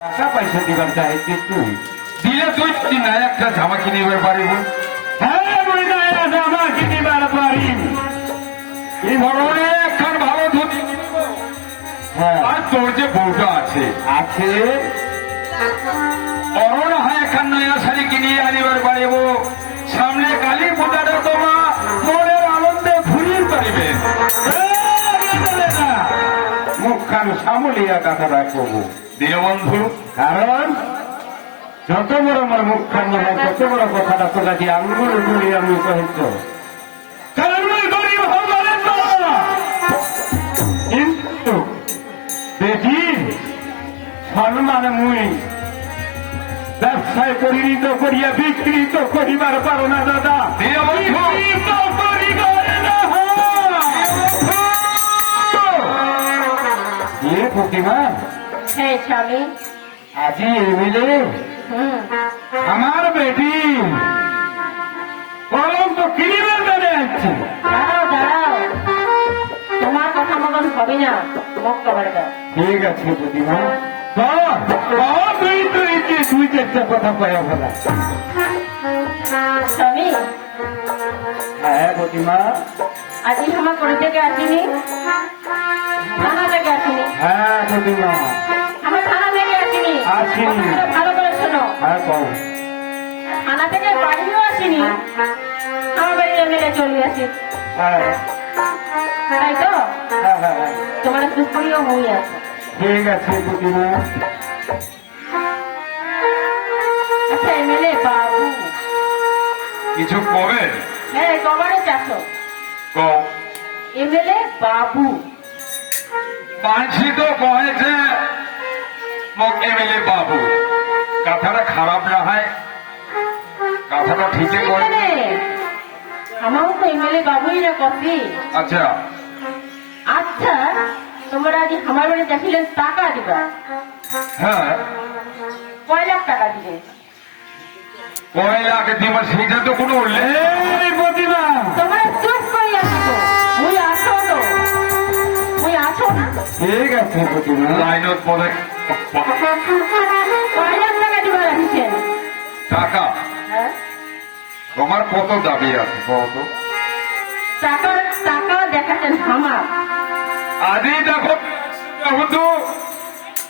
টাকা পয়সা দিবার চাইছি তুই দিলে তুই কিনা একটা জামা কিনে এবার পারিব। হ্যাঁ মুই না একটা জামা কিনিবার পারি। এই ধরনের একখান ভালো ধুতি কিনব। হ্যাঁ আর তোর যে বউটা আছে আছে অরণ হয় একখান নয়া শাড়ি কিনিয়ে আনিবার পারিব। সামনে কালী পূজাটা তোমা মনের আনন্দে ঘুরিয়ে পারিবে। মুখখান সামলিয়া কথাটা কব দীনবন্ধু কারণ যত বড় আমার মুখখান নয় তত বড় কথাটা তোলা দিয়ে আঙ্গুল গুলি আমি কহেছ কারণ মুই গরিব হবারেন না। কিন্তু বেটি সম্মান মুই ব্যবসায় পরিণত করিয়া বিকৃত করিবার পারো না দাদা। দীনবন্ধু বিকৃত করিবার না। এ প্রতিমা হ্যাঁ স্বামী। আজি এমিলে আমার বেটি কলম তো কিনিবার জন্য আসছে। দাঁড়াও দাঁড়াও, তোমার কথা মতন হবে না, মুখ কবার দাও। ঠিক আছে প্রতিমা দুই চারটা কথা কয়া ফেলা। স্বামী, হ্যাঁ প্রতিমা আজি আমার কোন থেকে আসিনি, থানা থেকে আসিনি। হ্যাঁ প্রতিমা আমার থানা থেকে আসিনি। আসিনি। কথাটা ভালো করে শোনো, হ্যাঁ কও থানা থেকে বাড়িও আসিনি, আমার বাড়িতে মেলে চলে আসি, হ্যাঁ তাই তো? হ্যাঁ হ্যাঁ হ্যাঁ। তোমার সুপুরিও হয়ে আছে। ঠিক আছে প্রতিমা আচ্ছা এমএলএ বাবু, কিছু কবে হ্যাঁ কবারে চাষো কও। এমএলএ বাবু। পাঁচি তো কহেছে মোক এমএলএ বাবু, কথাটা খারাপ না হয়, কথাটা ঠিকই করে। আমারও তো এমএলএ বাবুই না কপি। আচ্ছা আচ্ছা তোমরা আজ আমার বাড়ি দেখিলেন টাকা দিবা, হ্যাঁ কয় লাখ টাকা দিবে? কয় লাখ দিবার সেইটা তো কোনো উল্লেখ নেই। এই প্রতিমা তোমরা চুপ করে আসিব, মুই আছো তো, মুই আছো না? ঠিক আছে প্রতিমা লাইনত পরে কয় লাখ টাকা দিবা রাখিছেন? টাকা হ্যাঁ তোমার কত দাবি আছে কত? টাকা টাকা দেখাচ্ছেন আমার। আদি দেখো বন্ধু,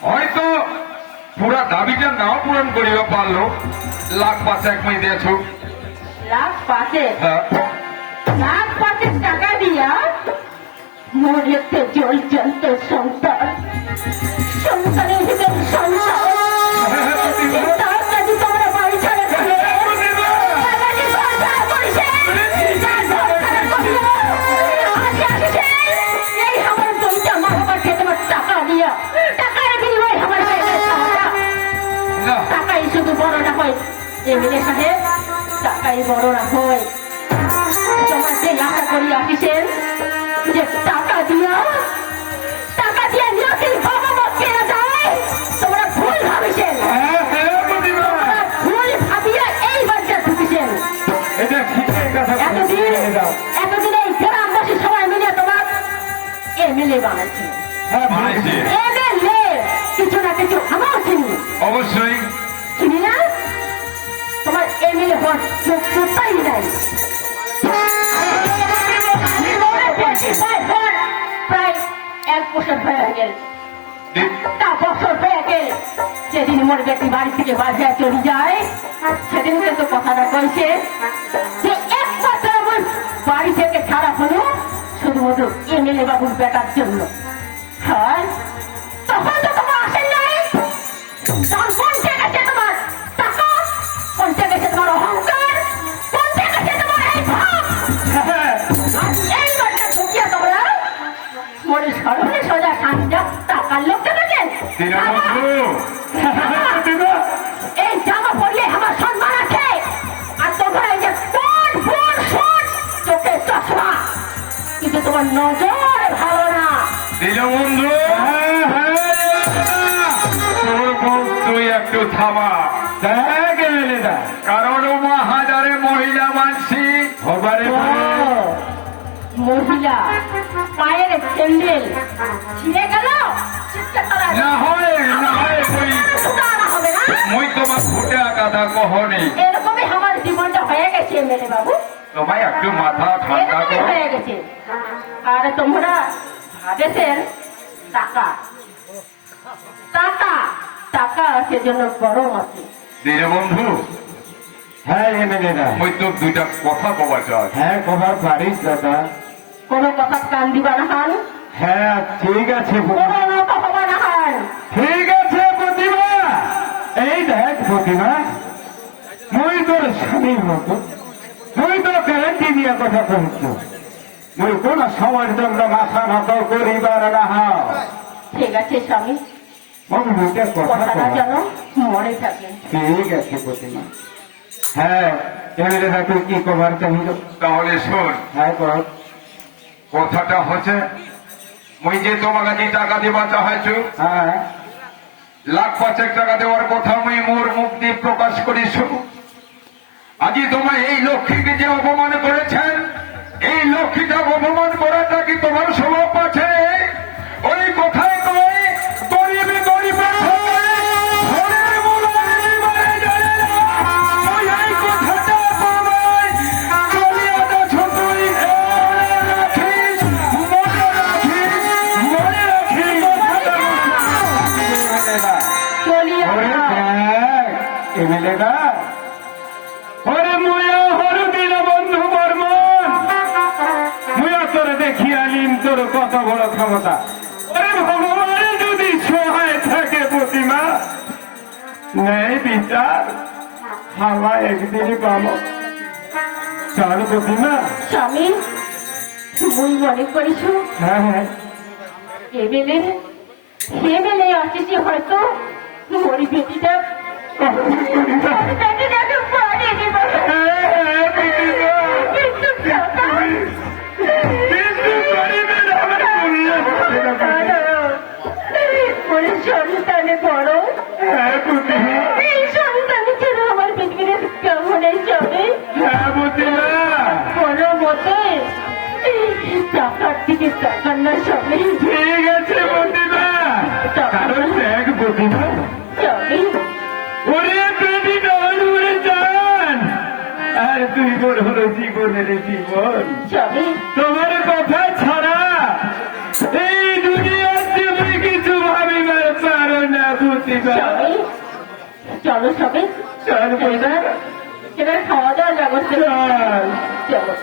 হয়তো পুরা দাবিটা নাও পূরণ করিবা পারলো, লাখ পাঁচেক মই দিয়েছ। লাখ পাঁচে, হ্যাঁ লাখ পাঁচেক টাকা দিয়া মরেতে জল জলত সংসার, সংসারের ভিতর সংসার, তার কাছে তোমরা বাড়ি ছাড়া দিলে, টাকা দিয়ে ঘর ভাড়া করেছে, যার ঘর ভাড়া করলো, আজ আসছে, এই আমার জমিটা মা বাবার খেতে আমার টাকা দিয়া, টাকার বিনিময়ে আমার কাছে টাকা। না টাকাই শুধু বড় না হয় এমএলএ সাহেব, টাকাই বড় না হয়। তোমার যে আশা করি আসিছেন যে টাকা দিয়া নাকি বাবা মা কেনা যায়, তোমরা ভুল ভাবিছেন, হ্যাঁ হ্যাঁ প্রতিমা তোমরা ভুল ভাবিয়া এই বাড়িটা ঢুকেছেন। এটা ঠিক কথা এতদিন এতদিন এই গ্রামবাসী সবাই মিলে তোমার এমএলএ বানাচ্ছিল। হ্যাঁ বানাইছে। এমএলএ কিছু না কিছু আমার চিনি, অবশ্যই চিনি না? তোমার এমএলএ হওয়ার যোগ্যতাই নাই। প্রায় 1 বছর হয়ে গেল, একটা বছর হয়ে গেল যেদিন মোর বেটি বাড়ি থেকে বাজারে চলে যায়, সেদিন কিন্তু কথাটা কইছে যে 1 বছর আমার বাড়ি থেকে ছাড়া হলো শুধুমাত্র এমএলএ বাবুর বেটার জন্য। হ্যাঁ তখন তো তোমার আসেন নাই, তখন কোনটা গেছে তোমার টাকা, কোনটা গেছে তোমার অহংকার, কোনটা গেছে তোমার এই ভাব? আর এই বাড়িটা ঢুকিয়া তোমরা মনে সরলে সোজা সামনে টাকার লোক দেখেছেন। দীনবন্ধু এই জামা পরিয়ে আমার সম্মান আছে, আর তোমরা এই যে কোট বোট শুট চোখে চশমা, কিন্তু তোমার নজর ভালো না। দীনবন্ধু তোর বউ তুই একটু থামা, দেখ এমএলএ দা কারণ মহাজারে মহিলা মানসি হবারে মহিলা পায়ের স্যান্ডেল ছিঁড়ে গেল, রাস্তা করা না হয় কই না হবে না মই তোমার ফুটে কথা কহনি এরকমই আমার জীবনটা হয়ে গেছে এমএলএ বাবু তোমায় একটু মাথা ঠান্ডা এরকমই করো হয়ে গেছে আর তোমরা ভাবেছেন টাকা টাকা টাকা সেজন্য গরম আছে দিনে বন্ধু হ্যাঁ এমএলএরা মই তো দুইটা কথা কবা চাই হ্যাঁ কবার পারিস দাদা কোনো কথা কান দিবা না হান হ্যাঁ ঠিক আছে কোনো নৌকা হবা না হান ঠিক আছে প্রতিমা এই দেখ প্রতিমা মুই তোর স্বামীর মতো মুই তোর গ্যারান্টি দিয়া কথা কহিস মুই কোন সময়ের জন্য মাথা নত করিবার না ঠিক আছে স্বামী বাবু মুখে কথা কথাটা কহ। যেন মনে থাকে ঠিক আছে প্রতিমা হ্যাঁ এমএলএরা তুই কি কবার চাহিল তাহলে শোন হ্যাঁ কর কথাটা হচ্ছে মুই যে তোমাকে যে টাকা দিবা চাহাইছো হ্যাঁ লাখ 5 টাকা দেওয়ার কথা মুই মোর মুখ দিয়ে প্রকাশ করিস আজি তোমার এই লক্ষ্মীকে যে অপমান করেছেন এই লক্ষ্মীটা অপমান করাটা কি তোমার স্বভাব আছে ওই কথায় কই গরিবে গরিবে চলিয়ে ওরে দেখ এমএলএরা ওরে মুয়া হরু দিল বন্ধু বর্মন মুয়া তোর দেখি আলিম তোর কত বড় ক্ষমতা ওরে ভগবান যদি সহায় থাকে প্রতিমা নেই বিচার হাওয়া একদিন পাবো চল প্রতিমা স্বামী তুই মনে করিস হ্যাঁ হ্যাঁ এবেলে সেবেলে আসিস হয়তো ওর বেটিটা বেটিটাকে পাড়িয়ে দিবে কিন্তু টাকা ওরে সন্তানে বড় এই সন্তানে ছিল আমার পৃথিবীর কেমন এই চলে কোনো মতে টাকার দিকে টাকার না সবাই ঠিক আছে প্রতিমা কারণ দেখ প্রতিমা সবাই ওরে প্রতিমা ওরে জান আর তুই বড় হলো জীবনের জীবন সবাই তোমার কথা ছাড়া এই দুনিয়ার তুমি কিছু ভাবিবার পারো না প্রতিমা সবাই চলো সবাই চল প্রতিমা এবার খাওয়া দাওয়ার ব্যবস্থা চল চলো